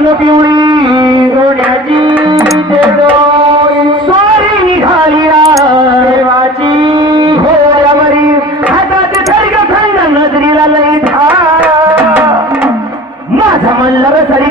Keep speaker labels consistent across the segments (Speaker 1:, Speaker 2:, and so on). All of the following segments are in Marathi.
Speaker 1: लाल पिवळी डोळ्याची स्वारी निघाली देवाची घोड्यावरी हातात थंड नजरीला लई था माझा म्हणलं सरी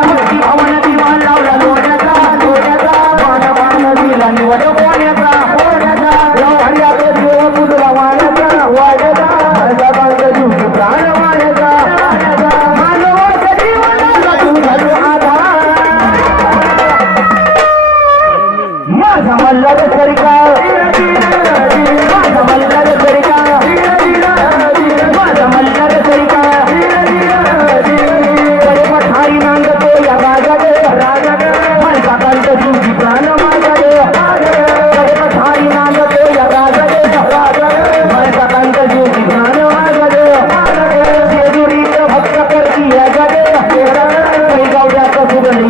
Speaker 1: allá